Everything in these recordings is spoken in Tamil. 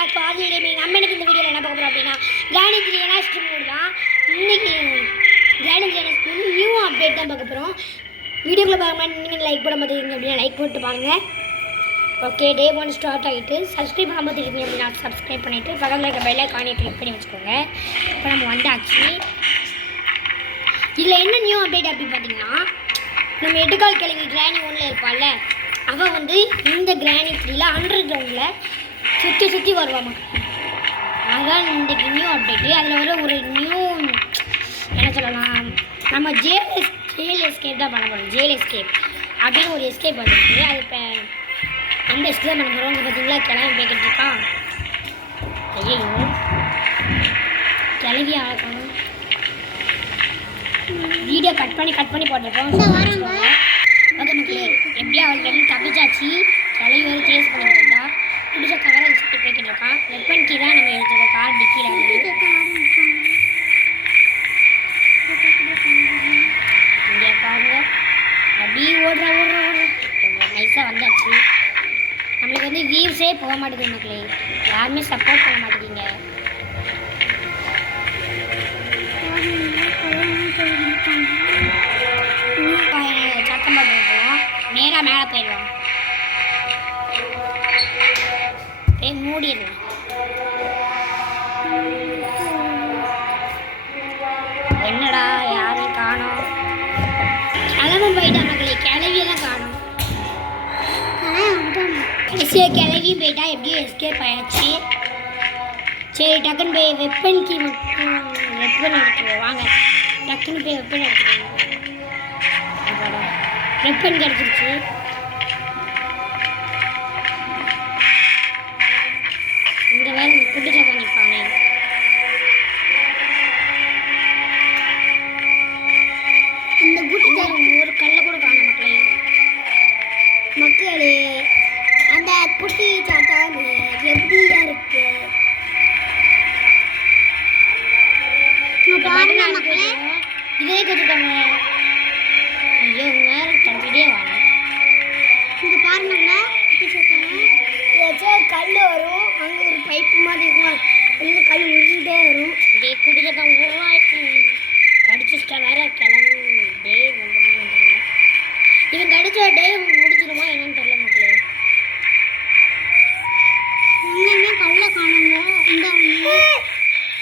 Back to Aadhi gaming. நம்ம எனக்கு இந்த வீடியோவில் என்ன பார்க்க போகிறோம் அப்படின்னா கிரானைட் என்ஹான்ஸ்ட் மோட் தான். இன்றைக்கி granite enhanced mode new update தான் பார்க்க போகிறோம். வீடியோக்குள்ளே பார்க்க நீங்கள் லைக் போட மாட்டேங்க அப்படின்னா லைக் போட்டு பாருங்கள். ஓகே, டே 1 ஸ்டார்ட் ஆகிட்டு சப்ஸ்கிரைப் பண்ண பார்த்துருக்கீங்க அப்படின்னா சப்ஸ்கிரைப் பண்ணிவிட்டு பக்கத்தில் இருக்க பெல் ஐகானை கிளிக் பண்ணி வச்சுக்கோங்க. இப்போ நம்ம வந்தாச்சு. இதில் என்ன நியூ அப்டேட் அப்படின்னு பார்த்தீங்கன்னா, நம்ம எட்டுக்கால் கிழவி கிரானி 1ல் இருப்பாள்ல, அவள் வந்து இந்த கிரானி 3ல் அண்டர் கிரவுண்டில் சுற்றி வருவாமா. அதுதான் இன்றைக்கி நியூ அப்டேட்டு. அதில் வர ஒரு நியூ என்ன சொல்லலாம், நம்ம ஜெயில் எஸ்கேப் தான் பண்ண போகிறோம். ஜெயில் எஸ்கேப் அப்படின்னு ஒரு எஸ்கேப் வந்துருக்கு. அது இப்போ அந்த எஸ்கேப் பண்ண போகிறோம். இங்கே பார்த்தீங்களா கிளம்பி போய்கிட்டு இருக்கான். ஐயோ கிளவி ஆகணும். வீடியோ கட் பண்ணி போட்டிருக்கோம். ஓகே மக்களே, எப்படியா அவள் கிளம்பி தப்பிச்சாச்சு. கிளவி வேறு சேஸ் பண்ணிட்டு இருந்தா பிடிச்ச கவரை வச்சுட்டு போய்கிட்டு இருக்கான். வெப்பன் கீ தான் நம்ம எடுத்துருக்கோம். கார் டிக்கியில் இங்கே பாருங்க, அப்படியே ஓடுற நைஸாக வந்தாச்சு. நம்மளுக்கு வந்து வியூஸே போக மாட்டேங்குது மக்களே, யாருமே சப்போர்ட் பண்ண மாட்டேங்குங்க. சத்தம் போட்டு போவோம், நேராக மேலே போயிடுவோம். மூடிடலாம். என்னடா யாரையும் காணோம். கிளம்ப போயிட்டா மக்களே, கிளவியெல்லாம் காணோம். கடைசியாக கிளவியும் போயிட்டா, எப்படியும் எஸ்கேப் ஆயாச்சு. சரி, டக்குன்னு போய் வெப்பன் கீ மட்டும் வெப்பன் எடுத்துருவோம். வாங்க டக்குன்னு போய் வெப்பன் எடுத்துருவோம். வெப்பன் கிடச்சிருச்சு. இந்த வேலை குட்டி சத்தம் நிற்பாங்க. இந்த குட்டி சத்தம் ஒரு கல்ல கூட காணும் மக்களே. அந்த குட்டி சாத்தான் எப்படியா இருக்கு பாருங்க மக்களே. இதே கற்றுட்டாங்க. ஐயோ வேற தம்பிட்டே வாங்க. இங்கே பாருங்க, குட்டி சாத்தான் ஏதாச்சும் கல் வரும். அங்கே ஒரு பைப்பு மாதிரி இருக்கும், அங்கே கல் உருண்டே வரும். இதே குட்டி சாத்தான் உருவாக்கி கடிச்சிட்டா வேற கிளம்பு. டே வந்து இவன் கடிச்ச டே முடிச்சிடுமா என்னன்னு தெரியல மக்களே. எங்கேயுமே கல்ல காணுங்க. இந்த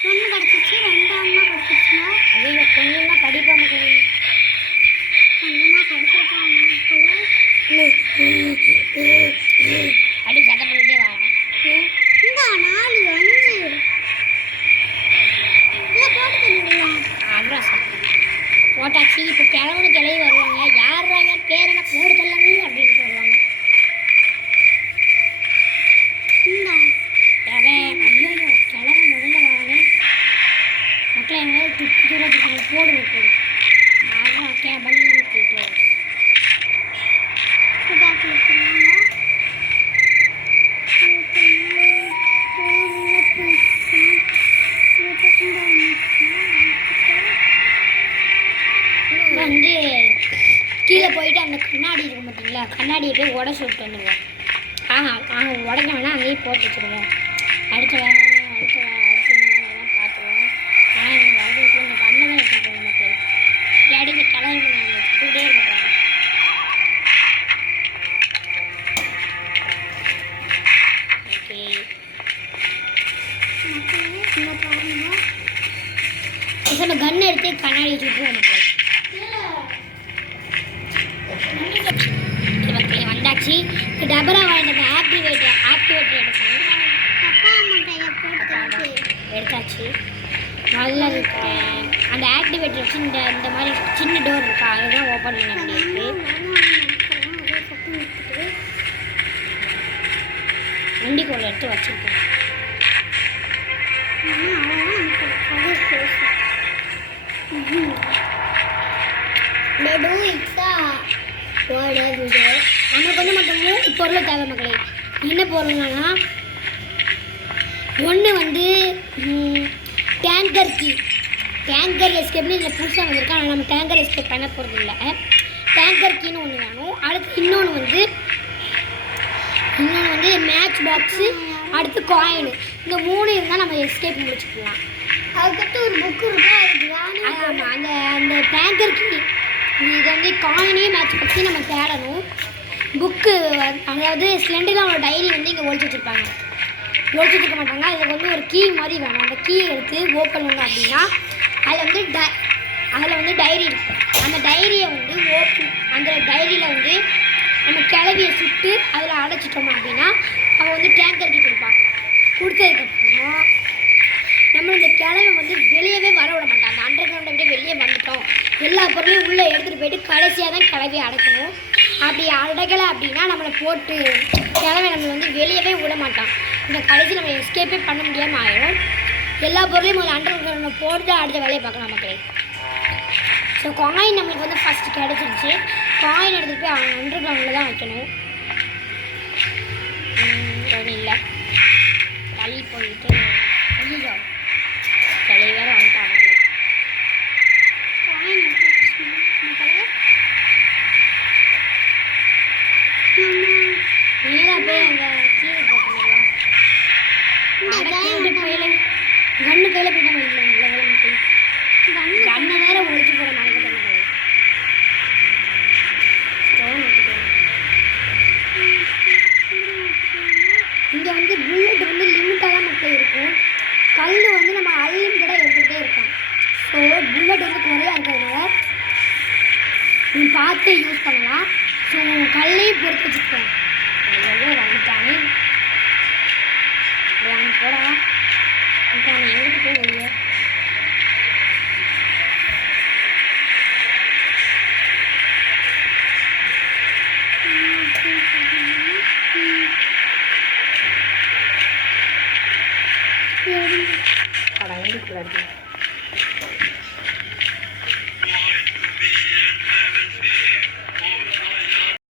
ஒன்று கிடச்சிச்சு, ரெண்டாம்னா கிடச்சிச்சுன்னா ஐயோ கொஞ்சமாக கடிப்பா மக்களே. கொஞ்சமாக கடிச்சிருக்காங்க அப்படி சத்தம் பண்ணிட்டே வரான். இந்த 4 5 இல்லை போட்டு தந்துடலாம். அப்புறம் போட்டாச்சு. இப்போ கிளவி வருவாங்க. யாராங்க பேர் என்ன போடு தள்ளாங்க அப்படின்னு வருவாங்க. ஐயோ கிளம்ப முதல்ல வராங்க மக்களை. எங்க தூரத்துக்காங்க போடுங்க போடு. அதான் கேபன் கேட்குறோம். வந்து கீழே போயிட்டு அந்த கண்ணாடி இருக்கும் பார்த்தீங்களா, கண்ணாடியை போய் உடச்சி விட்டு வந்துடுவோம். உடஞ்ச வேணால் அங்கேயே போட்டு வச்சுருவோம். அடுத்த வேலை இந்த வேலையெல்லாம் பார்த்துருவோம். ஆனால் எங்கள் வர வீட்டில் இந்த பண்ணை தான் எடுத்து போகணும் மக்கள். இல்லாடி இந்த கிளம்பி நாங்கள் சுட்டுக்கிட்டே இருக்க போகிறோம். ஓகே, நம்ம கன் எடுத்து கண்ணாடி சுட்டுவோம் மக்கள். வந்தாச்சு. டபரா வாங்கிட்டு ஆக்டிவேட்டர் எடுக்கணும். எடுத்தாச்சு. நல்லா இருக்கு. அந்த ஆக்டிவேட்டர் வச்சு இந்த மாதிரி சின்ன டோர் இருக்கா, அதுதான் ஓப்பன் பண்ண முடியாது. வண்டிக்குள்ள எடுத்து வச்சுருக்கேன். நமக்கு வந்து மொத்தம் 3 பொருள் தேவை மக்களே. என்ன பொருள்னா, ஒன்று வந்து டேங்கர் கீ. டேங்கர் எஸ்கேப்னு இதில் புதுசாக வந்திருக்கு. ஆனால் நம்ம டேங்கர் எஸ்கேப் பண்ண போகிறது இல்லை. டேங்கர் கீன்னு ஒன்று வேணும். அடுத்து இன்னொன்று வந்து இன்னொன்று வந்து மேட்ச் பாக்ஸு, அடுத்து காயின். இந்த 3 இருந்தால் நம்ம எஸ்கேப் முடிச்சுக்கலாம். அதுக்கடுத்து ஒரு புக்கு இருக்கும், அது கிரானி. ஆமாம், அந்த அந்த டேங்கருக்கு இது வந்து காயினையும் மேட்ச் பாக்ஸையும் நம்ம தேடணும். புக்கு அதாவது ஸ்லெண்டரில் டைரி வந்து இங்கே ஒழிச்சு வச்சுருப்பாங்க. ஒழிச்சு வச்சுக்க மாட்டாங்க. அதில் வந்து ஒரு கீ மாதிரி வேணும். அந்த கீ எடுத்து ஓப்பன் பண்ணணும் அப்படின்னா அதில் வந்து டைரி இருக்கும். அந்த டைரியை வந்து அந்த டைரியில் வந்து நம்ம கிளவியை சுட்டு அதில் அடைச்சிட்டோம் அப்படின்னா அவன் வந்து டேங்கருக்கு கொடுப்பான். கொடுத்ததுக்கப்புறம் நம்ம இந்த கிளவை வந்து வெளியவே வர விட மாட்டான். அந்த அண்டர் கிரவுண்டை விட வெளியே வந்துட்டோம், எல்லா பொருளையும் உள்ளே எடுத்துகிட்டு போயிட்டு கடைசியாக தான் கிளவியை அடைக்கணும். அப்படி அடைக்கலை அப்படின்னா நம்மளை போட்டு கிளவை நம்மளை வந்து வெளியவே விட மாட்டான். இந்த கடைசி நம்ம எஸ்கேப்பே பண்ண முடியாமல் ஆயிடும். எல்லா பொருளையும் ஒரு அண்டர் கிரவுண்டை போட்டு அடுத்த வேலையை பார்க்கலாம் மக்களே. ஸோ காயின் நம்மளுக்கு வந்து ஃபஸ்ட்டு கிடச்சிருச்சு. காயின் எடுத்துகிட்டு போய் அண்டர் கிரவுண்டில் தான் வைக்கணும். இல்லை தள்ளி போயிட்டு ஐயோ தலை வேறு வந்துட்டாங்க. நேராக போய் அங்கே கீழே போட்டுருலாம். கண்ணு கையில் போய் தான் வைக்கலாம். நல்ல வேலை மக்கள், கண்ணை வேற ஒழிச்சு போகிற மறக்கத்தை மக்கள். இங்கே வந்து புல்லட் வந்து லிமிட்டாக தான் மக்கள் இருக்கும். கல் வந்து நம்ம அன்லிமிட்டடாக எடுத்துகிட்டே இருப்போம். ஸோ புல்லட் வந்து குறையா இருக்கிறதுனால நீ பார்த்து யூஸ் பண்ணலாம். ஸோ கல்லையும் பொறுத்து வச்சுருக்கேன். எவ்வளோ வந்துட்டானே வாங்க போடா. இப்போ அவன் எங்கிட்ட போய் வெளியே படம் எதுக்குள்ள இருக்கு.